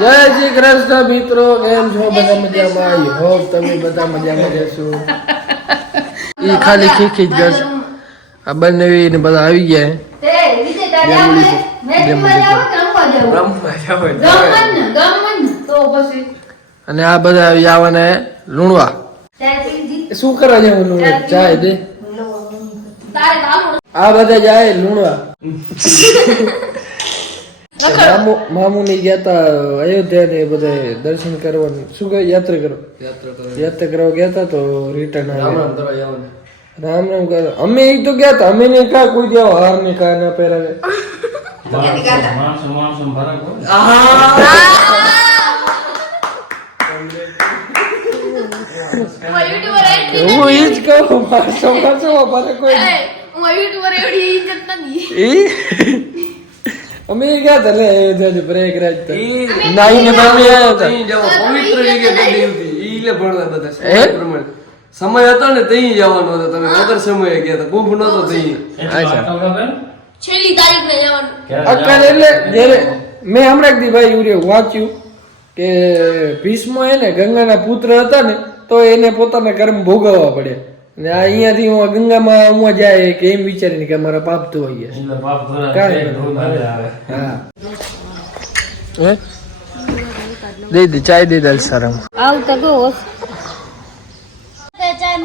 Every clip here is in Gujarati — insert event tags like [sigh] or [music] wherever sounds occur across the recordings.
જય શ્રી કૃષ્ણ મિત્રો કેમ છો? બધા મજામાં? આઈ હોપ તમે બધા મજામાં રહેશો. [laughs] ઈ ખાલી ખીખી જ જશે. આ બંને ને બધા આવી ગયા. જોવા જાવ જાવ જાવ અને આ બધા આવી આવવાના લુણવા. શું કરવા જવાનું ચાય દે. આ બધા જાય લુણવા. [laughs] મામુ મામુ ની ગયા તા અયોધ્યા ને બધા દર્શન કરવાનું. શું કહે? યાત્રા કરો. યાત્રા કરવા ગયા તા તો રિટર્ન રામ રામ કરો અમે એ તો ગયા તા. અમે ને કા કોઈ ગયા હાર ને કા ના પહેરાવે. હું ઈ જ કહું કોઈ. હું યુટ્યુબર એવડી ઇજ્જત નથી. અમે ગયા તા લે અયોધ્યા થી પ્રયાગરાજ તા નાઈ ને મામી આયા તા હે? સમય હતો ને તઈ જવાનો હતો તમે વગર સમયે ગયા હતા કુંભ નતો તઈ? છેલ્લી તારીખ જવાનું અક્કલ એટલે જ્યારે મેં હમણાં દી ભાઈ ઉર્યો વાંચ્યું કે ભીષ્મ એને ગંગાના પુત્ર હતા ને તો એને પોતાના કર્મ ભોગવવા પડે ને અહીંયાથી હું ગંગામાં હું જાય કે એમ વિચારીને કે મારા પાપ તો હોય. હા. દે દે ચાય દે દે સરમ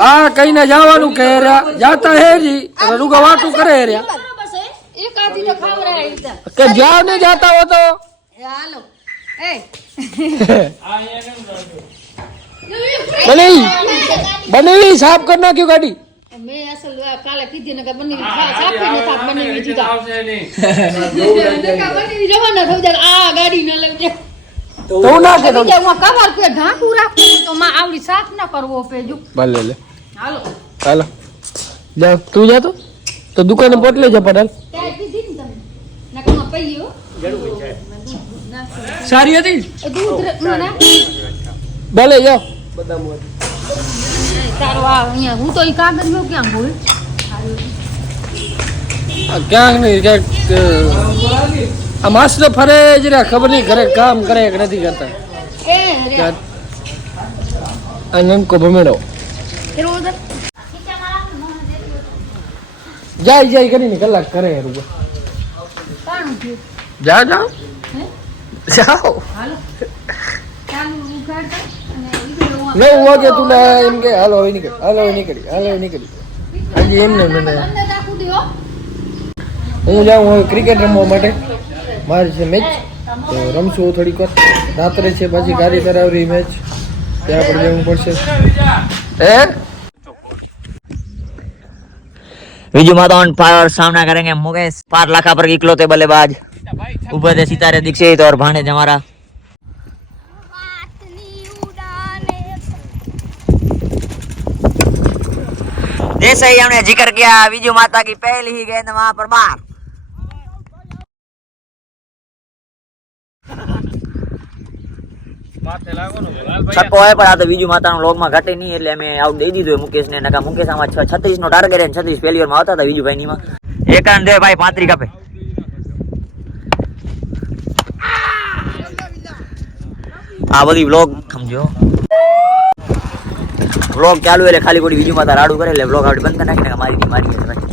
આ કઈ ના જવાનું કહે રહ્યા જાતા હે જી. રૂગા વાટું કરે હે રહ્યા એક આધી તો ખાવરાય ઈતા કે જાવ ને જાતા હો તો? હાલો. એ. બનેવી સાફ કર નાખ્યું ગાડી. મેં અસલ કાલે કીધી ને કે બનેવી સાફ સાફી ને થાક દીધા આવશે નહીં. નકા બનેવી જવાના થઈ જાય આ ગાડી ન લઈ જાય તો ના કે બીજા હું કવર કે ઢાંકું રાખું તો માં આવડી સાફ ના કરવો પેજો. ભલે લે હાલો. હાલો. જા તું જા તો. તો દુકાને પોટલે. જા પડાલ ને તમે. માં સારી હતી? દૂધ ભલે જાઓ તારો આ અહીંયા હું તો ઈ કાગળ નો ક્યાં ભૂલ? ક્યાંક નહીં ક્યાંક આ માસ્ટર ફરે જરા ખબર નહીં ઘરે કામ કરે કે નથી કરતા. એ રે ક્યાં આ નમકો ભમેડો જાય જાય કરીને કલાક કરે રૂબા જા જાઓ જાઓ. હાલો. ચાલુ ઉઘાડતા નવ વાગે તું ના એમ કે હાલો હવે નીકળ હાલો હવે નીકળી હાલો હવે નીકળી હજી એમને એમ નથી અંદર રાખું દ્યો હું જાઉં હવે ક્રિકેટ રમવા માટે મારી છે મેચ તો રમશું થોડીક વાર રાત્રે છે પછી ગાડી કરાવરી મેચ ત્યાં પણ જવું પડશે હે विजू माधवन पावर सामना करेंगे मुकेश पार लाखा पर इकलौते बल्लेबाज ऊपर से सितारे दीक्षित और भाणे हमारा जैसे ही हमने जिक्र किया विजू माता की पहली ही गेंद वहां पर बाहर છક્કો હોય પણ આ તો બીજું માતાનો લોગમાં ઘટે નહીં એટલે અમે આઉટ દઈ દીધું હોય મુકેશને નકા મુકેશ આમાં છત્રીસ નો ટાર્ગેટ અને છત્રીસ ફેલ્યુરમાં આવતા હતા બીજું ભાઈ નીમાં એક રન દે ભાઈ પાંત્રી કાપે આ બધી વ્લોગ સમજો વ્લોગ ચાલુ એટલે ખાલી કોઈ બીજું માતા રાડું કરે એટલે બ્લોગ આપણે બંધ કરી નાખીને મારી મારી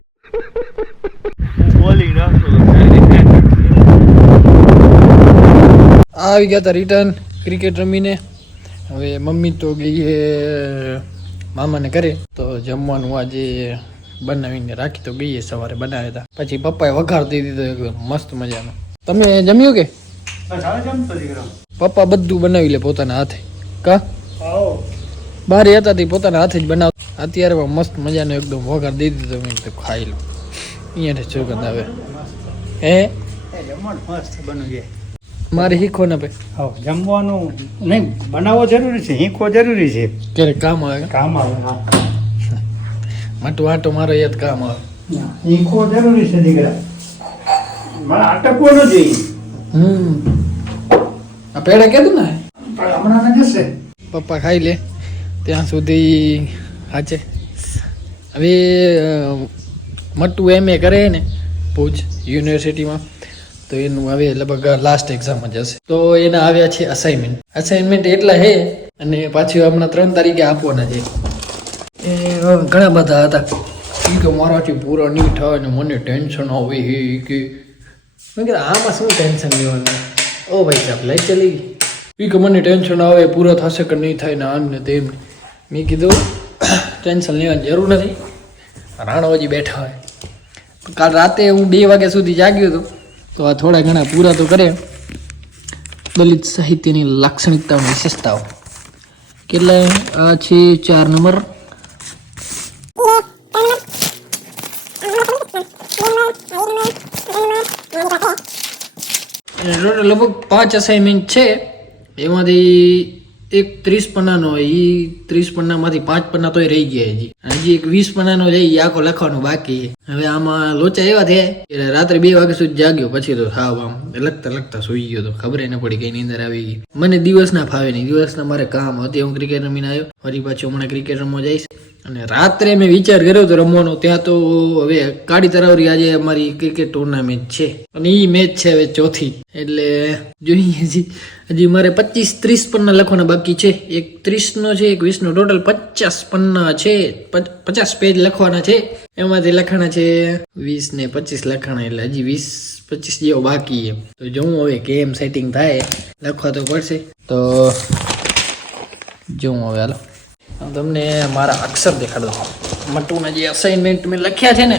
આવી ગયા હતા રિટર્ન ક્રિકેટ રમીને. હવે મમ્મી તો ગઈ મામાને કરે તો જમવાનું આજે બનાવીને રાખી તો ગઈએ સવારે બનાવ્યા હતા પછી પપ્પાએ વઘાર દઈ દીધો મસ્ત મજાનો. તમે જમ્યું કે? પપ્પા બધું બનાવી લે પોતાના હાથે. કા? બારે હતા તે પોતાના હાથે જ બનાવ અત્યારે પણ મસ્ત મજાનો એકદમ વઘાર દઈ દીધો મેં તો ખાઈ લો. અહીંયા સુગંધ આવે. હે? મારે હીખો ને ભાઈ. જમવાનું નહીં બનાવવો જરૂરી છે હીખવો જરૂરી છે. ક્યારેક કામ આવે? કામ આવે. માટો આટો મારો યાદ કામ આવે. હીખવો જરૂરી છે દીકરા. મને અટકવો ન જોઈએ હમ. આ પેડા કીધું ને હમણાં ન જશે. પપ્પા ખાઈ લે. ત્યાં સુધી સાચે હવે મટું એમ એ કરે ને, ભુજ યુનિવર્સિટીમાં, તો એનું હવે લગભગ લાસ્ટ એક્ઝામ જ હશે. તો એના આવ્યા છે અસાઇનમેન્ટ અસાઇનમેન્ટ એટલા હે, અને પાછી હમણાં ત્રણ તારીખે આપવાના છે. એ ઘણા બધા હતા. એ કે મારાથી પૂરો નહીં થાય ને મને ટેન્શન આવે ઈ કે. આમાં શું ટેન્શન લેવાનું? ઓ ભાઈ સાહેબ, લઈ ચલી ગઈ એ કે મને ટેન્શન આવે, પૂરો થશે કે નહીં થાય ને આમ ને તેમ મેં કીધું, ટેન્શન લેવાની જરૂર નથી. રાણોજી બેઠા હોય. કાલ રાતે હું બે વાગ્યા સુધી જાગ્યો હતો, તો આ થોડા ઘણા પૂરા તો કરે દલિત સાહિત્યની લાક્ષણિકતાઓની વિશેષતાઓ. કેટલા? આ છે ચાર નંબર. લગભગ પાંચ અસાઇનમેન્ટ છે. એમાંથી એક ત્રીસ પન્નાનો હોય એ ત્રીસ પન્નામાંથી પાંચ પન્ના તોય રહી ગયા હજી. હજી એક વીસ પન્નાનો છે એ આખો લખવાનો બાકી હવે આમાં લોચા એવા થયા કે રાત્રે બે વાગ્યા સુધી જાગ્યો, પછી તો સાવ આમ લખતા લખતા સુઈ ગયો તો ખબર ન પડી કઈ નીંદર આવી ગઈ. મને દિવસ ના ફાવે નહીં. દિવસના મારે કામ હતી, હું ક્રિકેટ રમીને આવ્યો. ફરી પાછું હમણાં ક્રિકેટ રમવા જઈશ. અને રાત્રે મેં વિચાર કર્યો હતો રમવાનો, ત્યાં તો હવે કાળી તરાવરી આજે અમારી ક્રિકેટ ટુર્નામેન્ટ છે. અને એ મેચ છે હવે ચોથી. એટલે જોઈએ હજી હજી મારે પચીસ ત્રીસ પન્ના લખવાના બાકી છે. એક ત્રીસનો છે, એક વીસનો. ટોટલ પચાસ પન્ના છે પચ- પચાસ પેજ લખવાના છે. એમાંથી લખાણા છે વીસ ને પચીસ લખાણા, એટલે હજી વીસ પચીસ જેવો બાકી એમ તો જોઉં હવે કેમ સેટિંગ થાય, લખવા તો પડશે. તો જોઉં હવે હાલો. તમને મારા અક્ષર દેખાડો મટુના જે અસાઇનમેન્ટ મેં લખ્યા છે ને,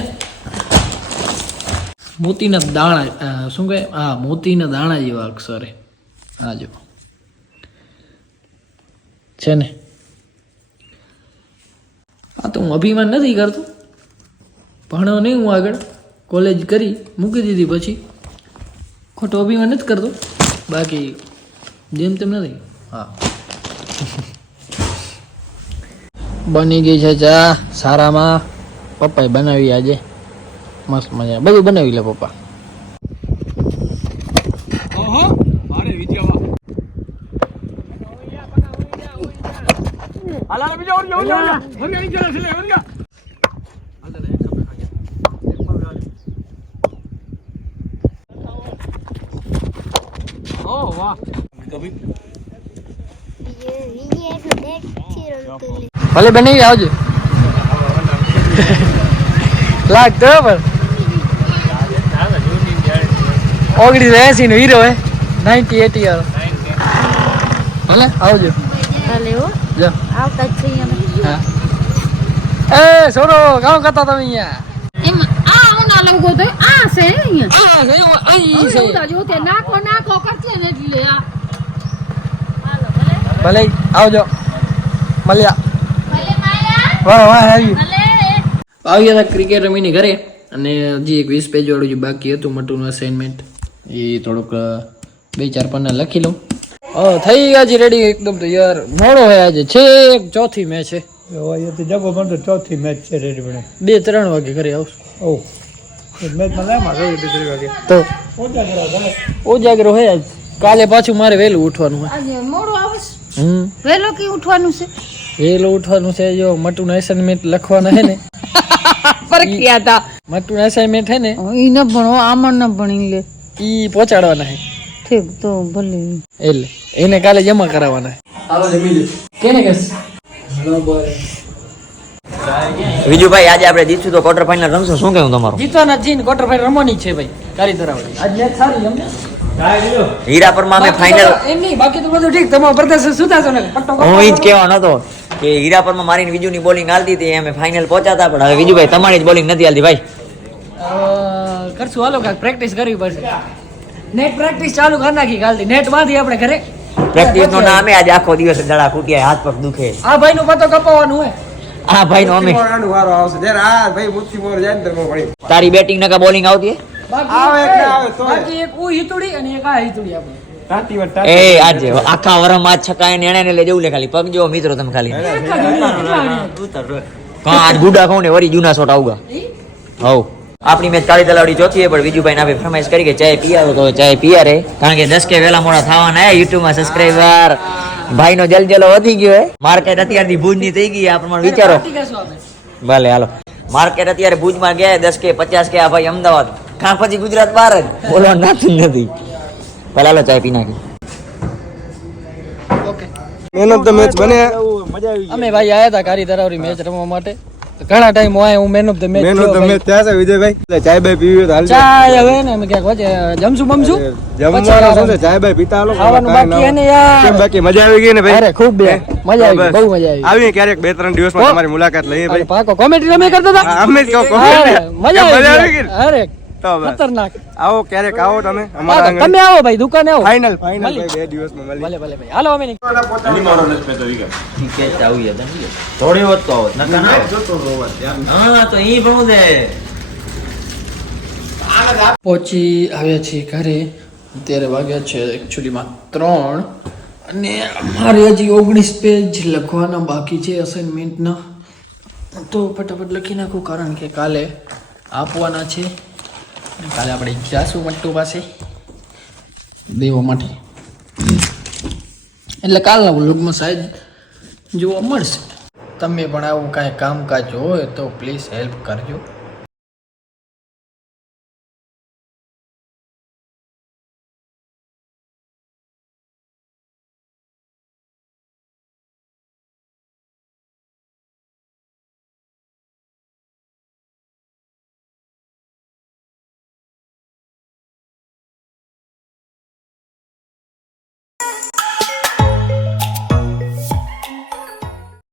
મોતીના દાણા શું કહે? હા, મોતીના દાણા જેવા અક્ષર હા, જો. છે ને? હા તો હું અભિમાન નથી કરતો. ભણ્યો નહીં હું આગળ કોલેજ કરી મૂકી દીધી. પછી ખોટો અભિમાન નથી કરતો. બાકી જેમ તેમ નથી. હા. [laughs] બની ગઈ છે ચા સારામાં. પપ્પાએ બનાવી આજે. મસ્ત મજા બધું બનાવી લે પપ્પા. ભલે બનાવી આવજો. લાગતો પણ. ઓગણીસ એસી નો હીરો હે. નાઇન્ટી એટી વાળો. ભલે આવજો. જો. હા. એ સોરો કામ કરતા તમે અહીંયા. એમાં આ ઉના લોકો તો આ છે અહીંયા. આ ગયો અહીં છે. જો તે નાખો નાખો કરશે ને એટલે આ. ભલે આવજો. મળ્યા વાહ વાહ આવી આવ્યા હતા ક્રિકેટ રમીને ઘરે અને હજી એક વીસ પેજ વાળું જે બાકી હતું મટુનું અસાઇનમેન્ટ એ થોડુંક બે ચાર પન્ના લખી લઉં. હા થઈ ગયા છે રેડી એકદમ તો યાર મોડો હોય આજે. છે એક ચોથી મેચ છે. જબો ચોથી મેચ છે રેડી બે ત્રણ વાગે ઘરે આવશું. ઓ તો ઉજાગરો આજ. કાલે પાછું મારે વહેલું ઉઠવાનું હોય. મોડું આવે હમ. વહેલો કે ઉઠવાનું છે? વહેલું ઉઠવાનું છે જો મટુના અસાઇનમેન્ટ લખવાના છે ને. પરખ્યા હતા મટુના અસાઇનમેન્ટ હે ને [laughs] ઈ ન ભણો આમણ ન ભણી લે. ઈ પહોંચાડવાના હે. ઠીક તો ભલે. એટલે એને કાલે જમા કરાવવાના આવો જમી લે. કેને કહેશ વિજુભાઈ આજે આપણે જીતશું તો ક્વાર્ટર ફાઇનલ રમશું. શું કહેવું તમારું? જીતવાના જીન ક્વાર્ટર ફાઇનલ રમવાની છે ભાઈ કાલી તરાવડી આજ મેચ સારી અમને હીરાપરમાં અમે ફાઇનલ એમ નહીં બાકી તો બધું ઠીક તમારો પ્રદર્શન સુતા છો ને પટ્ટો હું ઈ જ કહેવાનો હતો કે હીરાપરમાં મારીને વિજુની બોલિંગ હાલતી હતી અમે ફાઇનલ પહોંચાતા પણ હવે વિજુભાઈ તમારી જ બોલિંગ નથી હાલતી ભાઈ. કરશું હાલો કાક પ્રેક્ટિસ કરવી પડશે. નેટ પ્રેક્ટિસ ચાલુ કરી નાખી કાલથી. નેટમાંથી આપણે ઘરે. પ્રેક્ટિસ નો નામે આજે આખો દિવસ દડા ખૂટ્યા હાથ પગ દુખે. આ ભાઈ નું પતો કપાવવાનું હોય. આ ભાઈ નો અમે તારી બેટિંગ નકા બોલિંગ આવતી હે? બાકી બાકી એક ઉ હિતુડી અને એક આ હિતુડી આપણે. એ આજે આખા વરમ આજ છકાય ને એને લઈ જવું લે ખાલી. પગ જો મિત્રો તમે ખાલી. કા ગુડા કહું ને વરી જૂના શોટ આવગા હવ. આપણી મેચ કાળી તલાવડી ચોથી પણ વિજુભાઈ નાભે ફરમાઈશ કરી કે ચાય પીયા તો ચાય પીયા રે. કારણ કે દસ કે વેલા મોડા થવાના યુટ્યુબમાં યુટ્યુબમાં સબસ્ક્રાઇબર ભાઈ નો જલજલો વધી ગયો હે. માર્કેટ અત્યારથી ભુજની થઈ ગઈ આ પ્રમાણે વિચારો. ભલે હાલો. માર્કેટ અત્યારે ભુજમાં ગયા દસ કે પચાસ કે આ ભાઈ અમદાવાદ. કાં પછી ગુજરાત બહાર જ? બોલવાનું નાતું નથી. ભલે હાલો ચાય પી નાખી. મેન ઓફ ધ મેચ બને. અમે ભાઈ આયા હતા કારી તરાવરી મેચ રમવા માટે. ઘણા ટાઈમ હોય હું man of the match man of the match ત્યાં છે વિજયભાઈ? એટલે ચાય બાય પીવી તો હાલજો. ચાય હવે ને અમે ક્યાંક વચ્ચે જમશું બમશું? જમવાનું શું છે? ચાય બાય પીતા હાલો ખાવાનું બાકી ના ને યાર. કેમ બાકી? મજા આવી ગઈ ને ભાઈ? અરે ખૂબ બે. મજા આવી બહુ મજા આવી આવીએ ક્યારેક બે ત્રણ દિવસમાં તમારી મુલાકાત લઈએ ભાઈ. પાકો. કોમેડી રમે કરતા હતા? અમે જ કહો. મજા આવી ગઈ. અરે તો ખતરનાક. આવો ક્યારેક આવો તમે. અમારા આંગણે. તમે આવો ભાઈ દુકાને આવો. ફાઇનલ ફાઇનલ ભાઈ બે દિવસમાં મળી ભલે ભલે ભાઈ. હાલો અમે નીકળીએ. થોડી વાત તો આવત ના આવત. હા તો ઈ ભણું દે. પહોંચી આવ્યા છીએ ઘરે. અત્યારે વાગ્યા છે એકચ્યુઅલીમાં ત્રણ. અને મારે હજી ઓગણીસ પેજ લખવાના બાકી છે અસાઇનમેન્ટના તો ફટાફટ લખી નાખું કારણ કે કાલે આપવાના છે. કાલે આપણે જાશું મટ્ટુ પાસે દેવા માટે. એટલે કાલના વ્લોગમાં સાહેબ જોવા મળશે. તમે પણ આવું કાંઈ કામકાજ હોય તો પ્લીઝ હેલ્પ કરજો.